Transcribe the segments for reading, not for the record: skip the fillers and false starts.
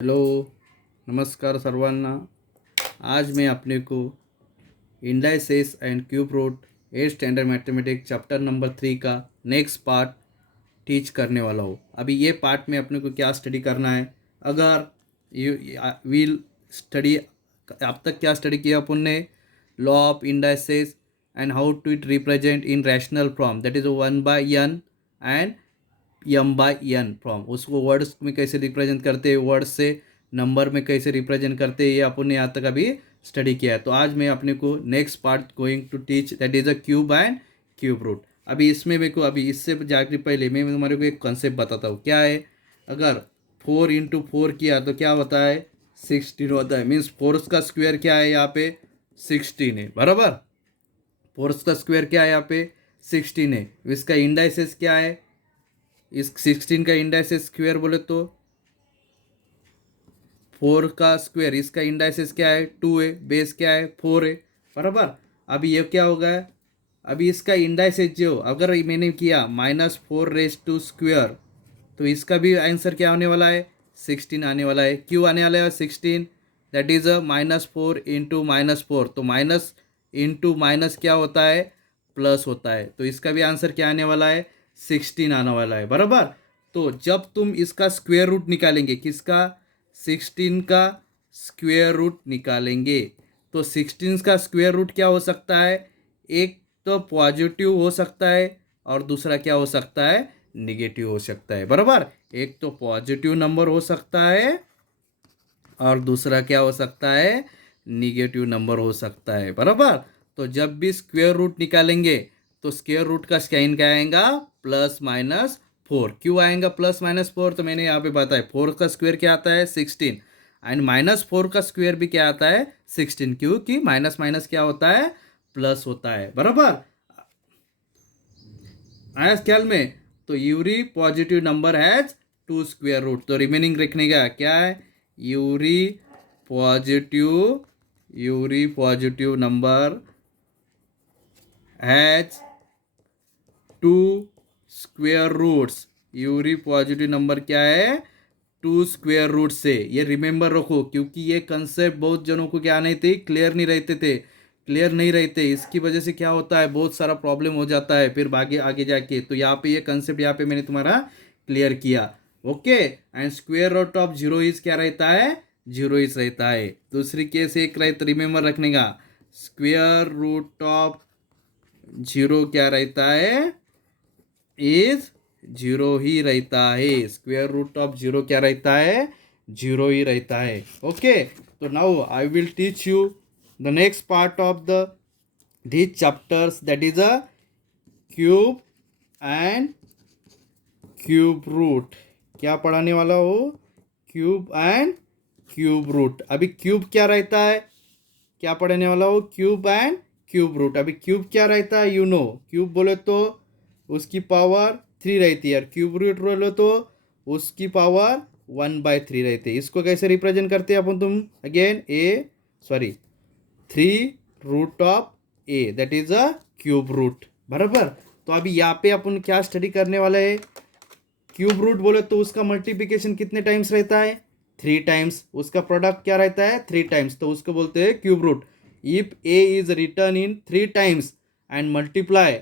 Hello, नमस्कार सर्वांना। आज मैं अपने को indices and cube root 8 standard mathematics chapter number 3 का नेक्स्ट पार्ट टीच करने वाला हूँ। अभी ये पार्ट में अपने को क्या स्टडी करना है। अगर यू विल स्टडी, अब तक क्या स्टडी किया अपन ने? Law of indices and how to it represent in rational form, that is 1/n and m/n form. उसको वर्ड्स में कैसे रिप्रेजेंट करते हैं, वर्ड्स से नंबर में कैसे रिप्रेजेंट करते हैं, ये अपन ने यहाँ तक अभी स्टडी किया है। तो आज मैं अपने को next part going to teach, that is a cube and cube root. अभी इसमें मेरे को, अभी इससे जाके पहले मैं तुम्हारे को एक कॉन्सेप्ट बताता हूँ। क्या है? अगर 4 × 4 किया तो क्या होता है? 16 होता है। मीन्स फोर्स का स्क्वायर क्या है यहाँ पे? 16 है, बराबर। फोर्स का स्क्वायर क्या है यहाँ पे? 16 है। इसका इंडाइसेस क्या है? इस 16 का इंडाइसेस स्क्वायर बोले तो 4 का स्क्वायर, इसका इंडाइसेस क्या है? 2 है। बेस क्या है? 4 है, बराबर। अभी ये क्या होगा? अभी इसका इंडाइसेस जो अगर मैंने किया -4 तो इसका भी आंसर क्या होने वाला है? 16 आने वाला है। क्यों आने वाला है 16? दैट इज अ -4 × -4। तो माइनस इंटू माइनस क्या होता है? प्लस होता है। तो इसका भी आंसर क्या आने वाला है? 16 आने वाला है, बराबर। तो जब तुम इसका स्क्वायर रूट निकालेंगे, किसका? 16 का स्क्वायर रूट निकालेंगे, तो 16 का स्क्वायर रूट क्या हो सकता है? एक तो पॉजिटिव हो सकता है और दूसरा क्या हो सकता है? निगेटिव हो सकता है, बराबर। एक तो पॉजिटिव नंबर हो सकता है और दूसरा क्या हो सकता है? निगेटिव नंबर हो सकता है, बराबर। तो जब भी स्क्वायर रूट निकालेंगे तो स्क्वायर रूट का साइन क्या आएगा? +-4। क्यों आएगा +-4? तो मैंने यहाँ पे बताया, 4 का स्क्वायर क्या आता है? 16। एंड -4 का स्क्वायर भी क्या आता है? 16। क्योंकि माइनस माइनस क्या होता है? प्लस होता है, बराबर। आया ख्याल में? तो every positive number has 2 square root. तो रिमेनिंग रखने का क्या है? Every positive every positive number has 2 square roots. Every positive number क्या है? 2 स्क्वायर रूट से। ये रिमेंबर रखो, क्योंकि ये कंसेप्ट बहुत जनों को क्या नहीं थे, क्लियर नहीं रहते। इसकी वजह से क्या होता है, बहुत सारा प्रॉब्लम हो जाता है फिर आगे आगे जाके। तो यहाँ पे ये कंसेप्ट यहाँ पे मैंने तुम्हारा क्लियर किया। Okay. And square root of 0 is क्या रहता है? 0 इज रहता है। दूसरी केस एक रहता, रिमेंबर रखने का, स्क्वायर रूट ऑफ 0 क्या रहता है? इज 0 ही रहता है। स्क्वायर रूट ऑफ 0 क्या रहता है? 0 ही रहता है। ओके। तो now I will teach you the next part of the these chapters, that is a cube and cube root। क्या पढ़ाने वाला हो? Cube and cube root. अभी क्यूब क्या रहता है? क्या पढ़ाने वाला हो? Cube and cube root. अभी क्यूब क्या रहता है? क्यूब बोले तो उसकी पावर 3 रहती है और क्यूब रूट बोले तो उसकी पावर 1/3 रहती है। इसको कैसे रिप्रेजेंट करते हैं अपन? तुम अगेन सॉरी 3√ए, that is a cube root, बराबर। तो अभी यहाँ पे अपन क्या स्टडी करने वाले हैं? क्यूब रूट बोले तो उसका मल्टीप्लिकेशन कितने टाइम्स रहता है? 3 टाइम्स। उसका प्रोडक्ट क्या रहता है? 3 टाइम्स। तो उसको बोलते हैं cube root. If a is written in 3 times and multiply,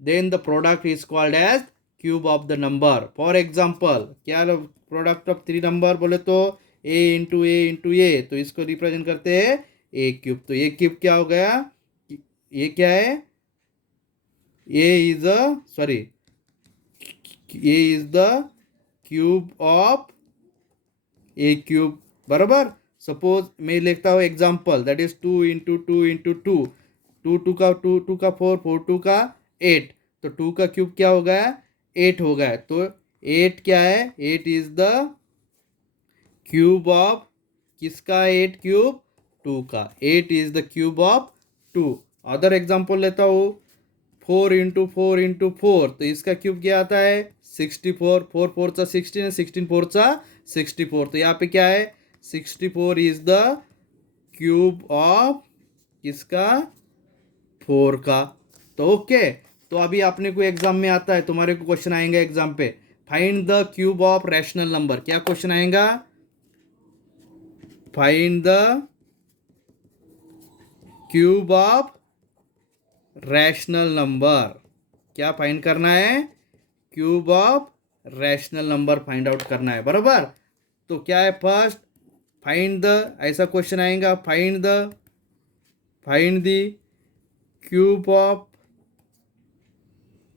then the product is called as cube of the number. For example, क्या प्रोडक्ट ऑफ 3 नंबर बोले तो a × a × a, तो इसको रिप्रेजेंट करते हैं ए क्यूब। तो ए क्यूब क्या हो गया? ये क्या है? A is the cube of A cube, बराबर। सपोज मैं लिखता हूँ एग्जाम्पल, दैट इज 2 × 2 × 2। 2 का 4, 4 का 8। तो 2 का क्यूब क्या हो गया? 8 हो गया। तो 8 क्या है? 8 इज द क्यूब ऑफ किसका? 8 क्यूब 2 का। 8 is the cube of 2। Other example लेता हूँ, 4 × 4 × 4। तो इसका क्यूब क्या आता है? 64। 4 × 4 = 16 है, 16 × 4 = 64। तो यहाँ पे क्या है? 64 इज द क्यूब ऑफ किसका? 4 का। तो ओके। तो अभी आपने को एग्जाम में आता है, तुम्हारे को क्वेश्चन आएंगे एग्जाम पे, find the cube of rational number. क्या क्वेश्चन आएगा? Find the cube of rational number. क्या फाइंड करना है? Cube of rational number find out करना है, बराबर। तो क्या है? फर्स्ट फाइंड द, ऐसा क्वेश्चन आएगा, find the cube of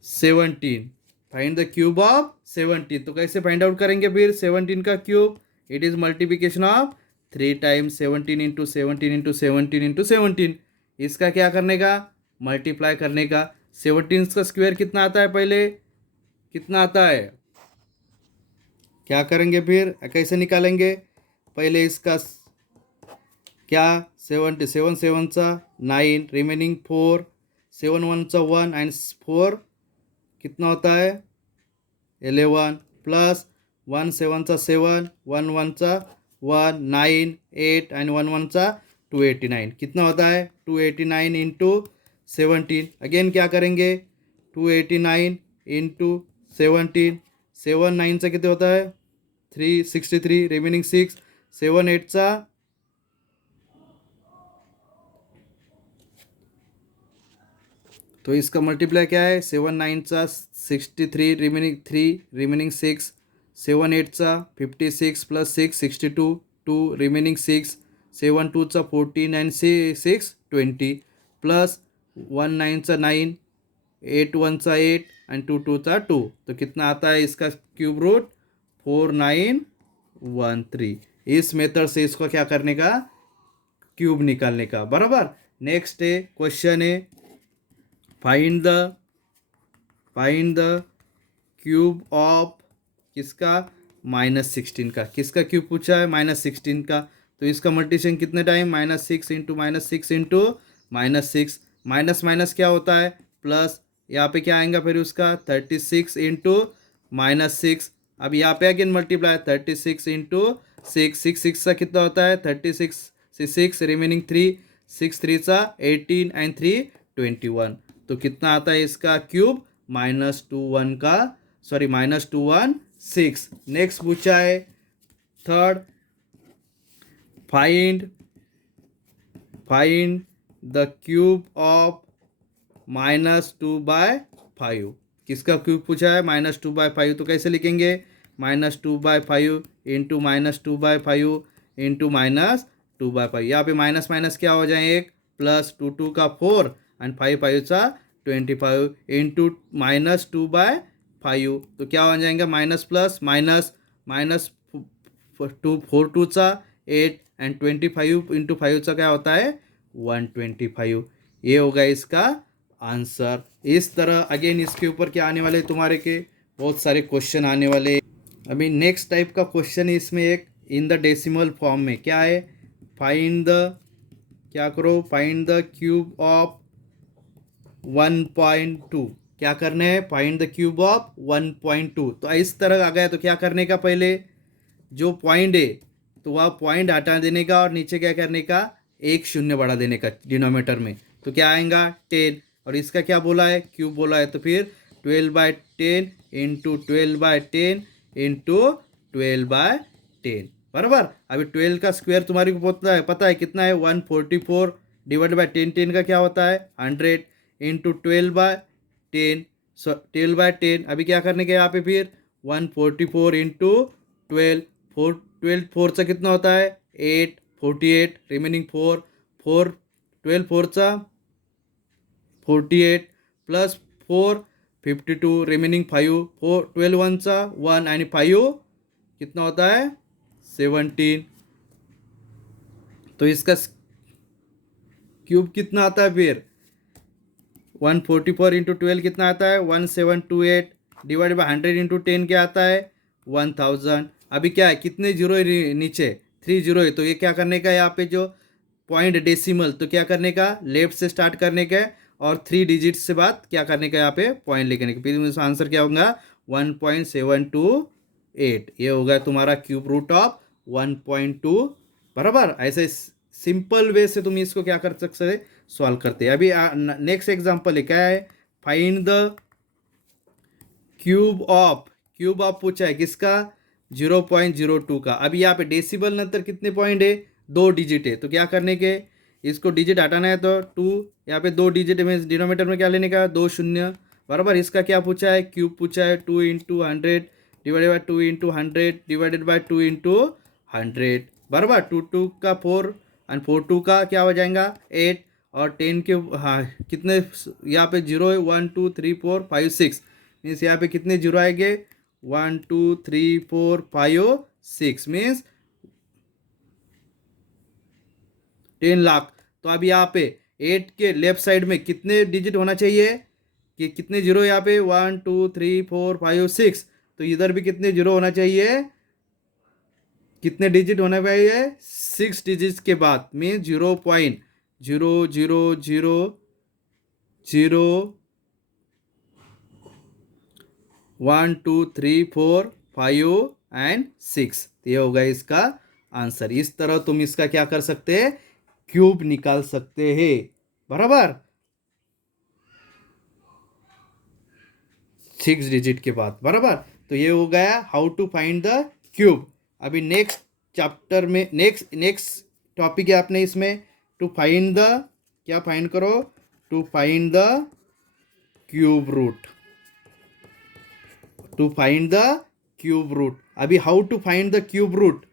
17। Find the cube of 17। तो कैसे फाइंड आउट करेंगे फिर 17 का cube? It is multiplication of 3 times 17 into 17 into 17 into 17। इसका क्या करने का? मल्टीप्लाई करने का। 17 का स्क्वायर कितना आता है? पहले कितना आता है? क्या करेंगे फिर? कैसे निकालेंगे? पहले इसका क्या? 77 सेवनचा 9, रिमेनिंग 4, 7 1 1 एंड 4 कितना होता है? 11 प्लस 1 7 7, 1 1 1, 9 8 एंड 1 1 289 कितना होता है? 289 इंटू 17। अगेन क्या करेंगे? 289 इंटू 17, 7 9 से कितने होता है? 363, रिमेनिंग 6, 7 8 तो इसका मल्टीप्लाई क्या है? 7 9 63, remaining 3, remaining 6, 7 8 56 plus 6 62, 2 remaining 6, 7 2 14 and 6 20 plus 1 9 9, 8 1 8 and 2 2 2। तो कितना आता है इसका क्यूब रूट? 4913। इस मेथड से इसको क्या करने का? क्यूब निकालने का, बराबर। नेक्स्ट है क्वेश्चन है फाइंड द क्यूब ऑफ किसका? -16 का। किसका क्यूब पूछा है? -16 का। तो इसका मल्टीप्लिकेशन कितने time? -6 into -6 into -6। Minus minus क्या होता है? प्लस। यहाँ पे क्या आएगा फिर उसका? 36 इंटू -6। अब यहाँ पे अगेन मल्टीप्लाई 36 इंटू 6, 6 6 का कितना होता है? 36 से 6, रिमेनिंग 3, 6 3 18 एंड 3 21। तो कितना आता है इसका क्यूब? -21 का, सॉरी -216। नेक्स्ट पूछा है third, find the cube of -2/5। किसका क्यूब पूछा है? -2/5। तो कैसे लिखेंगे? -2/5 इंटू -2/5 इंटू -2/5। यहाँ पे माइनस माइनस क्या हो जाए? एक प्लस 2 2 का 4 एंड 5 5 25 इंटू -2/5। तो क्या हो जाएगा? Minus plus minus, minus 2 4 2 8 and 25 into 5 क्या होता है? 125। ये होगा इसका आंसर। इस तरह अगेन इसके ऊपर क्या आने वाले तुम्हारे के बहुत सारे क्वेश्चन आने वाले। अभी नेक्स्ट टाइप का क्वेश्चन है इसमें एक इन द डेसिमल फॉर्म में। क्या है? फाइंड द, क्या करो? Find the cube of 1.2। क्या करने हैं? Find the cube of 1.2। तो इस तरह आ गया तो क्या करने का? पहले जो पॉइंट है तो वह पॉइंट हटा देने का और नीचे क्या करने का? एक शून्य बढ़ा देने का डिनोमीटर में। तो क्या आएगा? 10। और इसका क्या बोला है? क्यूब बोला है। तो फिर 12/10 इंटू 12/10 इंटू 12/10, बराबर। अभी 12 का स्क्वायर तुम्हारे को पता है कितना है? 144 डिवाइड बाई 10, 10 का क्या होता है? 100 इंटू 12/10, 12/10। अभी क्या करने का यहाँ पे? फिर 144 इंटू 12, 12 4 सा कितना होता है? 8 48, रिमेनिंग 4 4, 12 4 48 प्लस 4 52, रिमेनिंग 5 4, 12 1 1 आणि 5 कितना होता है? 17। तो इसका क्यूब कितना आता है फिर? 144 इंटू 12 कितना आता है? 1728 डिवाइड बाई 100 इंटू 10 क्या आता है? 1000। अभी क्या है? कितने जीरो है नीचे? 3 जीरो है। तो ये क्या करने का? यहाँ पे जो पॉइंट डेसिमल, तो क्या करने का? लेफ्ट से स्टार्ट करने का और 3 डिजिट से बाद क्या करने का? यहाँ पे पॉइंट लिखने का। फिर इसका आंसर क्या होगा? 1.728। ये होगा तुम्हारा क्यूब रूट ऑफ 1.2, बराबर। ऐसे सिंपल वे से तुम इसको क्या कर सकते? सॉल्व करते हैं। अभी नेक्स्ट एग्जांपल है, क्या है? फाइंड द क्यूब ऑफ पूछा है किसका? 0.02 का। अभी यहाँ पे डेसिबल नंतर कितने पॉइंट है? दो डिजिट है, तो क्या करने के, इसको डिजिट हटाना है तो टू, यहाँ पे दो डिजिट में डिनोमीटर में क्या लेने का, दो शून्य, बराबर। इसका क्या पूछा है, क्यूब पूछा है, 2 × 100 डिवाइडेड बाय 2 × 100 डिवाइडेड बाय 2 × 100, बराबर। 2 का 4 और 4 का क्या हो जाएगा 8, और 10 के हाँ कितने, यहाँ पे जीरो है, 1 2 3 4 5 6, मीन्स यहाँ पे कितने जीरो आएंगे, 1 2 3 4 5 6, मीन्स 10 लाख। तो अब यहाँ पे 8 के लेफ्ट साइड में कितने डिजिट होना चाहिए, कि कितने जीरो यहाँ पे, 1 2 3 4 5 6, तो इधर भी कितने जीरो होना चाहिए, कितने डिजिट होना चाहिए, 6 डिजिट के बाद, मीन्स 0.0000 1 2 3 4 5 एंड 6, ये होगा इसका आंसर। इस तरह तुम इसका क्या कर सकते हैं, क्यूब निकाल सकते हैं, बराबर, 6 डिजिट के बाद, बराबर। तो ये हो गया how to find the cube. अभी नेक्स्ट चैप्टर में नेक्स्ट टॉपिक है अपने इसमें, टू फाइंड द, क्या फाइंड करो, to find the cube root, to find the cube root. अभी how to find the cube root,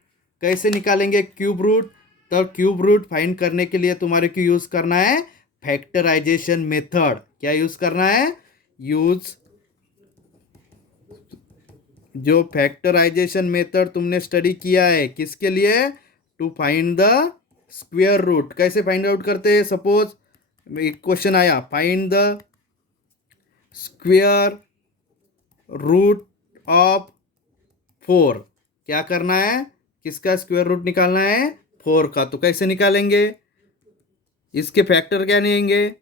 कैसे निकालेंगे क्यूब रूट, तो क्यूब रूट फाइंड करने के लिए तुम्हारे को यूज करना है फैक्टराइजेशन मेथड। क्या यूज करना है, यूज जो फैक्टराइजेशन मेथड तुमने स्टडी किया है, किसके लिए, to find the square root. कैसे फाइंड आउट करते हैं, सपोज एक क्वेश्चन आया, find the square root of 4, क्या करना है, किसका स्क्वायर रूट निकालना है, 4 का। तो कैसे निकालेंगे, इसके फैक्टर क्या लेंगे,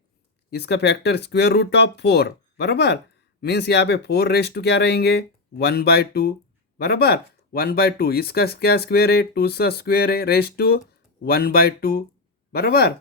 इसका फैक्टर स्क्वायर रूट ऑफ 4, बराबर, मीन्स यहाँ पे 4 क्या रहेंगे, 1/2, बराबर, 1/2, इसका क्या स्क्वायर है, 2 का स्क्वायर है, रेस टू 1/2, बराबर,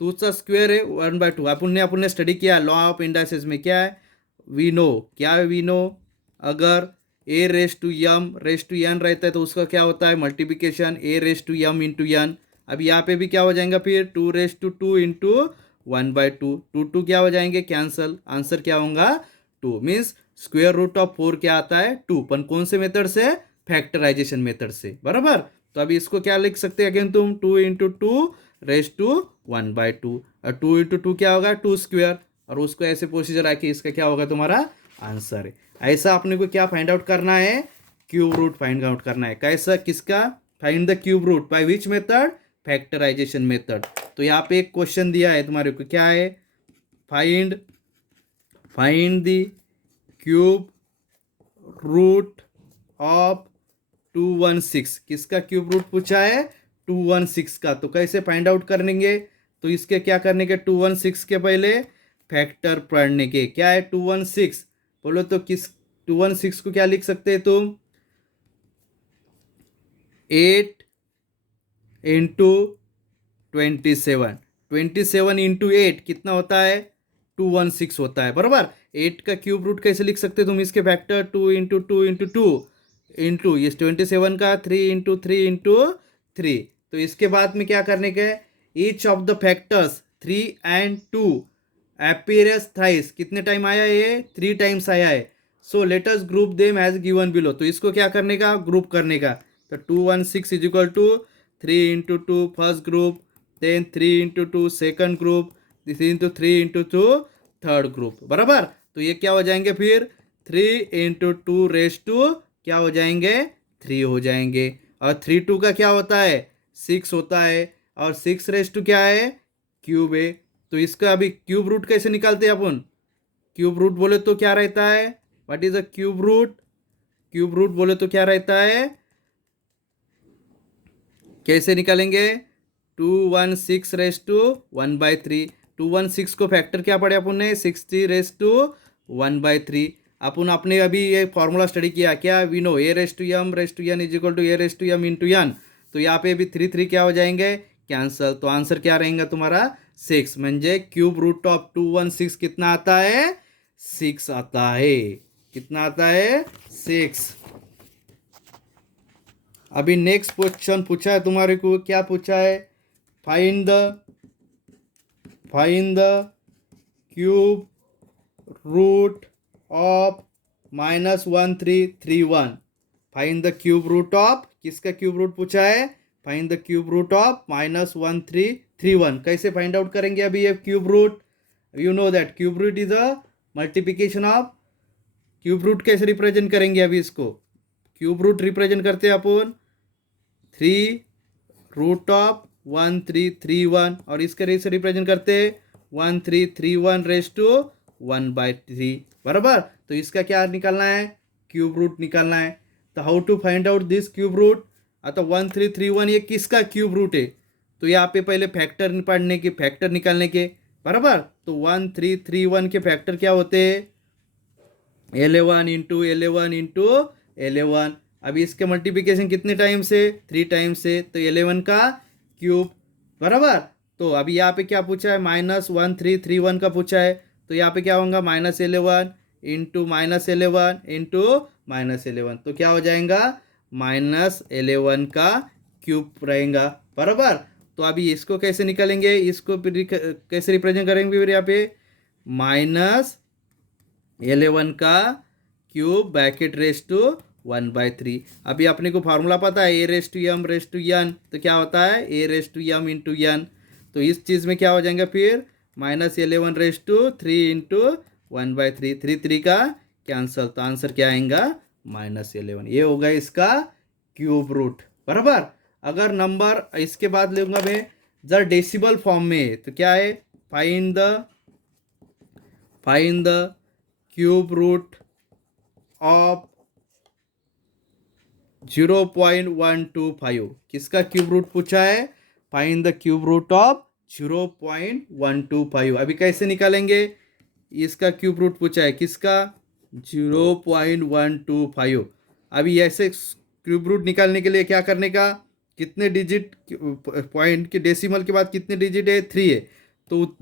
2 का स्क्वायर है 1/2। अपन ने स्टडी किया लॉ ऑफ इंडाइसिस में, क्या है, वी नो, क्या वी नो, अगर a⁻m रहता है तो उसका क्या होता है, मल्टीप्लिकेशन a⁻m इंटू n। अब यहाँ पे भी क्या हो जाएगा फिर, 2⁻2 इंटू 1/2, 2 क्या हो जाएंगे, कैंसल, आंसर क्या होगा 2, मीन्स स्क्वायर रूट ऑफ 4 क्या आता है 2, पर कौन से मेथड से, फैक्टराइजेशन मेथड से, बराबर। तो अभी इसको क्या लिख सकते हैं अगेन तुम, 2 × 2 ⁻² और 2 × 2 क्या होगा 2 स्क्वायर, और उसको ऐसे प्रोसीजर आके इसका क्या होगा तुम्हारा आंसर है। ऐसा अपने को क्या फाइंड आउट करना है, क्यूब रूट फाइंड आउट करना है। कैसा, किसका, find the cube root by which method, factorization method. तो यहाँ पे एक क्वेश्चन दिया है तुम्हारे को, क्या है, find the cube root of 216, किसका क्यूब रूट पूछा है, 216 का। तो कैसे फाइंड आउट करेंगे, तो इसके क्या करने के, 216 के पहले फैक्टर पढ़ने के, क्या है 216 बोलो तो किस, 216 को क्या लिख सकते हैं तुम, 8 इंटू 27, 27 इंटू 8 कितना होता है 216 होता है, बराबर। 8 का क्यूब रूट कैसे लिख सकते हो तुम, इसके फैक्टर 2 इंटू 2 इंटू 2 इंटू ये 27 का 3 इंटू 3 इंटू 3। तो इसके बाद में क्या करने के, each of the factors 3 and 2 appears thrice, कितने टाइम आया ये, 3 टाइम्स आया है। So let us group them as given below. तो इसको क्या करने का, ग्रुप करने का। तो 216 is equal to 3 into 2 first group, then 3 into 2 second group, 3 into 2 third group, बराबर। तो ये क्या हो जाएंगे फिर, 3 इंटू 2 रेस टू क्या हो जाएंगे 3 हो जाएंगे, और 3 2 का क्या होता है 6 होता है, और 6 रेस टू क्या है क्यूब है। तो इसका अभी क्यूब रूट कैसे निकालते हैं अपन, क्यूब रूट बोले तो क्या रहता है, what is a cube root, cube root बोले तो क्या रहता है, कैसे निकालेंगे, 216 रेस टू 1/3, 216 को फैक्टर क्या पढ़े अपन ने 60 रेस टू 1/3। अपन अपने अभी ये फॉर्मूला स्टडी किया, क्या we know a⁻m is equal to a⁻m into n। तो यहाँ पे भी 3 क्या हो जाएंगे कैंसल, तो आंसर क्या रहेगा तुम्हारा 6, म्हणजे क्यूब रूट ऑफ 216 कितना आता है 6 आता है, कितना आता है 6। अभी नेक्स्ट क्वेश्चन पूछा है तुम्हारे को, क्या पूछा है? Find the cube root of -1331। Find the cube root of, किसका क्यूब रूट पूछा है? Find the cube root of -1331। कैसे फाइंड आउट करेंगे अभी ये cube root? You know that cube root is a multiplication of, cube root कैसे represent करेंगे अभी इसको? क्यूब रूट रिप्रेजेंट करते हैं अपन 3√1331, और इसके रेस रिप्रेजेंट करते हैं 1331 बराबर। तो इसका क्या निकालना है? क्यूब रूट निकालना है। तो how to find out this cube root? तो 1331 ये किसका क्यूब रूट है? तो यहाँ पे पहले फैक्टर पढ़ने के, फैक्टर निकालने के, बराबर। तो 1331 के फैक्टर क्या होते हैं? 11 इंटू 11 इंटू 11। अभी इसके मल्टीप्लिकेशन कितने टाइम से? 3 टाइम से, तो 11 का क्यूब, बराबर। तो अभी यहाँ पे क्या पूछा है? -1331 का पूछा है। तो यहाँ पे क्या होगा? -11 इंटू -11 इंटू -11, तो क्या हो जाएगा? -11 का क्यूब रहेगा, बराबर। तो अभी इसको कैसे निकालेंगे? इसको कैसे रिप्रेजेंट करेंगे फिर यहाँ पे? -11 का क्यूब ब्रैकेट रेस टू 1/3। अभी अपने को फार्मूला पता है, A raise to m raise to n, तो क्या होता है? A raise to m into n. तो इस चीज़ में क्या हो जाएगा फिर? -11 रेस टू 3 इंटू 1/3, 3 का कैंसल, तो आंसर क्या आएगा? -11। ये होगा इसका क्यूब रूट, बराबर। अगर नंबर इसके बाद लूँगा मैं जर डेसिबल फॉर्म में, तो क्या है? Find the cube root of 0.125। किसका क्यूब रूट पूछा है? Find the cube root of 0.125। अभी कैसे निकालेंगे? इसका क्यूब रूट पूछा है, किसका? 0.125। अभी ऐसे क्यूब रूट निकालने के लिए क्या करने का? कितने डिजिट, पॉइंट के डेसिमल के बाद कितने डिजिट है? 3 है। तो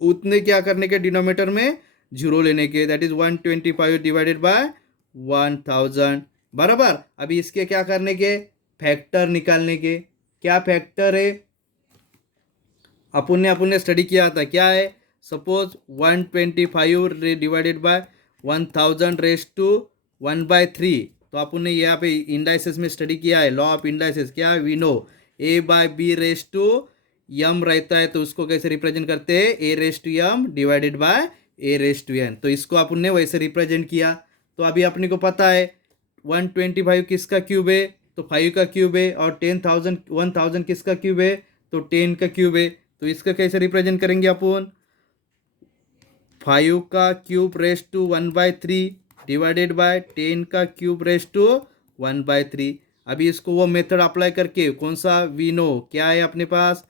उतने क्या करने के? डिनोमीटर में 0 लेने के, दैट इज 125 डिवाइडेड बाय 1000, बराबर। अभी इसके क्या करने के? फैक्टर निकालने के। क्या फैक्टर है? अपन ने स्टडी किया था, क्या है? Suppose 125 divided by 1000 raise to 1/3। तो अपन ने यहाँ पे इंडाइसेस में स्टडी किया है, लॉ ऑफ इंडाइसेस। क्या we know A/B raise to m रहता है, तो उसको कैसे रिप्रेजेंट करते हैं? A raise to m divided by A raise to n। तो इसको अपन ने वैसे रिप्रेजेंट किया। तो अभी अपने को पता है 125 किसका क्यूब है? तो 5 का क्यूब है। और 10,000 किसका क्यूब है? तो 10 का क्यूब है। तो इसका कैसे रिप्रेजेंट करेंगे अपन? 5 का cube raise to 1/3 divided by 10 का क्यूब रेस टू 1/3। अभी इसको वो मेथड अप्लाई करके, कौन सा? वी नो क्या है अपने पास?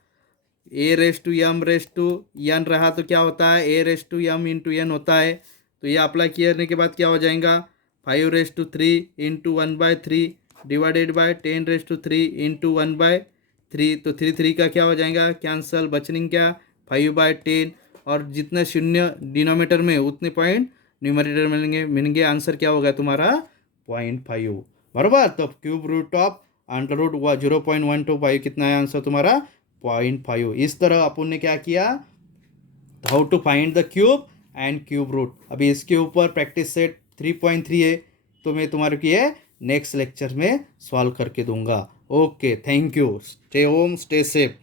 A raise to m raise to n रहा, तो क्या होता है? A raise to m into n होता है। तो ये अप्लाई करने के बाद क्या हो जाएगा? 5 raise to 3 into 1/3 divided by 10 raise to 3 into 1/3। तो 3 का क्या हो जाएगा? कैंसल, बचनिंग क्या? 5/10। और जितने शून्य डिनोमीटर में उतने पॉइंट न्यूमरेटर मिलेंगे। आंसर क्या होगा तुम्हारा? 0.5, बराबर। तो क्यूब रूट ऑफ √0.125 कितना है आंसर तुम्हारा? 0.5। इस तरह अपन ने क्या किया? How to find the cube and cube root. अभी इसके ऊपर प्रैक्टिस सेट 3.3 है, तो मैं तुम्हारे को ये नेक्स्ट लेक्चर में सॉल्व करके दूंगा। Okay, thank you. Stay home, stay safe.